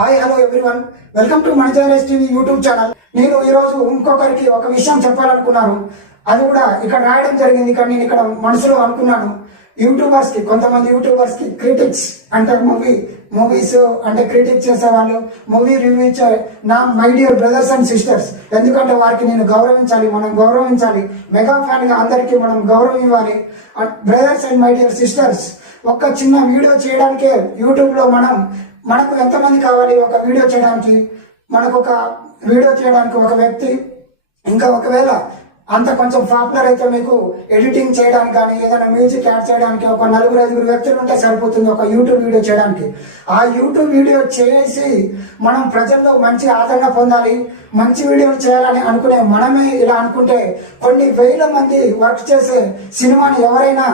Hi hello everyone welcome to మణిజారేస్ TV YouTube channel నేను ఈరోజు ఇంకొకరికి ఒక విషయం చెప్పాలనుకున్నాను. అది కూడా ఇక్కడ రాయడం జరిగింది. కానీ నేను ఇక్కడ మనసులో అనుకున్నాను. యూట్యూబర్స్కి కొంతమంది యూట్యూబర్స్కి క్రిటిక్స్ అంటే మూవీ మూవీస్ అంటే క్రిటిక్స్ చేసేవాళ్ళు. మూవీ రివ్యూ ఇచ్చే నా my dear brothers and sisters ఎందుకంటే వారికి నేను గౌరవించాలి మనం గౌరవించాలి. మెగా ఫ్యాన్గా అందరికీ మనం గౌరవం ఇవ్వాలి. Brothers and my dear sisters ఒక చిన్న వీడియో చేయడానికే యూట్యూబ్లో మనం మనకు ఎంతమంది కావాలి ఒక వీడియో చేయడానికి? మనకు ఒక వీడియో చేయడానికి ఒక వ్యక్తి? ఇంకా ఒకవేళ అంత కొంచెం పాపులర్ అయితే మీకు ఎడిటింగ్ చేయడానికి కానీ ఏదైనా మ్యూజిక్ యాడ్ చేయడానికి ఒక నలుగురు ఐదుగురు వ్యక్తులు ఉంటే సరిపోతుంది ఒక యూట్యూబ్ వీడియో చేయడానికి. ఆ యూట్యూబ్ వీడియో చేసి మనం ప్రజల్లో మంచి ఆదరణ పొందాలి మంచి వీడియోలు చేయాలని అనుకునే మనమే ఇలా అనుకుంటే కొన్ని వేల మంది వర్క్ చేసే సినిమాని ఎవరైనా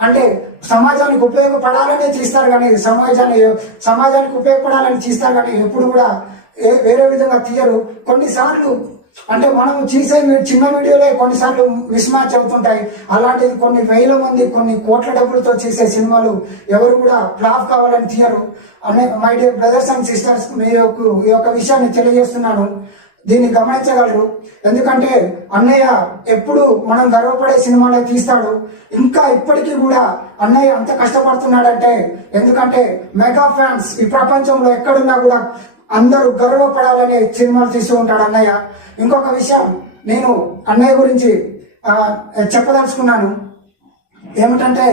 అంటే సమాజానికి ఉపయోగపడాలనే తీస్తారు కానీ సమాజాన్ని సమాజానికి ఉపయోగపడాలని తీస్తారు కానీ ఎప్పుడు కూడా ఏ- వేరే విధంగా తీయరు. కొన్నిసార్లు అంటే మనం చేసే చిన్న వీడియోలే కొన్నిసార్లు మిస్ మ్యాచ్ అవుతుంటాయి. అలాంటిది కొన్ని వేల మంది కొన్ని కోట్ల డబ్బులతో చేసే సినిమాలు ఎవరు కూడా ఫ్లాప్ కావాలని తీయరు. అనే my dear brothers and sisters మీకు ఈ యొక్క విషయాన్ని తెలియజేస్తున్నాను. దీన్ని గమనించగలరు. ఎందుకంటే అన్నయ్య ఎప్పుడు మనం గర్వపడే సినిమాలే తీస్తాడు. ఇంకా ఇప్పటికీ కూడా అన్నయ్య అంత కష్టపడుతున్నాడంటే ఎందుకంటే మెగా ఫ్యాన్స్ ఈ ప్రపంచంలో ఎక్కడున్నా కూడా అందరూ గర్వపడాలనే సినిమాలు తీస్తూ ఉంటాడు అన్నయ్య. ఇంకొక విషయం నేను అన్నయ్య గురించి చెప్పదలుచుకున్నాను. ఏమిటంటే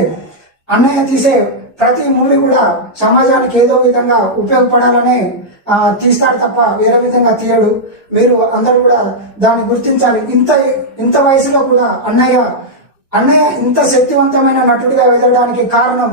అన్నయ్య తీసే ప్రతి మూవీ కూడా సమాజానికి ఏదో విధంగా ఉపయోగపడాలనే తీస్తాడు తప్ప వేరే విధంగా తీయడు. మీరు అందరూ కూడా దాన్ని గుర్తించాలి. ఇంత ఇంత వయసులో కూడా అన్నయ్య అన్నయ్య ఇంత శక్తివంతమైన నటుడిగా ఎదగడానికి కారణం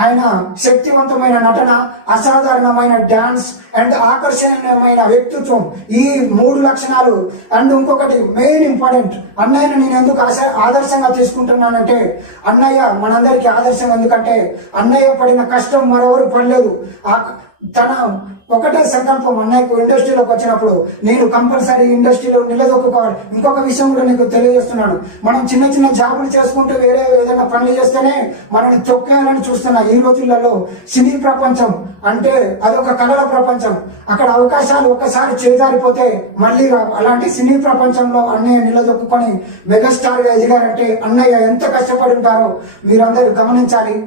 ఆయన శక్తివంతమైన నటన అసాధారణమైన డాన్స్ అండ్ ఆకర్షణీయమైన వ్యక్తిత్వం. ఈ మూడు లక్షణాలు అండ్ ఇంకొకటి మెయిన్ ఇంపార్టెంట్ అన్నయ్యను నేను ఎందుకు ఆశ- ఆదర్శంగా తీసుకుంటున్నానంటే అన్నయ్య మనందరికీ ఆదర్శం ఎందుకంటే అన్నయ్య పడిన కష్టం మరెవరు పడలేదు. ఆ- తన ఒకటే సంకల్పం. అన్నయ్యకు ఇండస్ట్రీలోకి వచ్చినప్పుడు నేను కంపల్సరీ ఇండస్ట్రీలో నిలదొక్కుకోవాలి. ఇంకొక విషయం కూడా నీకు తెలియజేస్తున్నాను. మనం చిన్న చిన్న జాబులు చేసుకుంటూ వేరే ఏదైనా పనులు చేస్తేనే మనల్ని తొక్కేయాలని చూస్తున్న ఈ రోజులలో సినీ ప్రపంచం అంటే అదొక కళల ప్రపంచం. అక్కడ అవకాశాలు ఒక్కసారి చేజారిపోతే మళ్ళీ అలాంటి సినీ ప్రపంచంలో అన్నయ్య నిలదొక్కుని మెగాస్టార్గా ఎదిగారంటే అన్నయ్య ఎంత కష్టపడి ఉంటారో మీరందరూ గమనించాలి.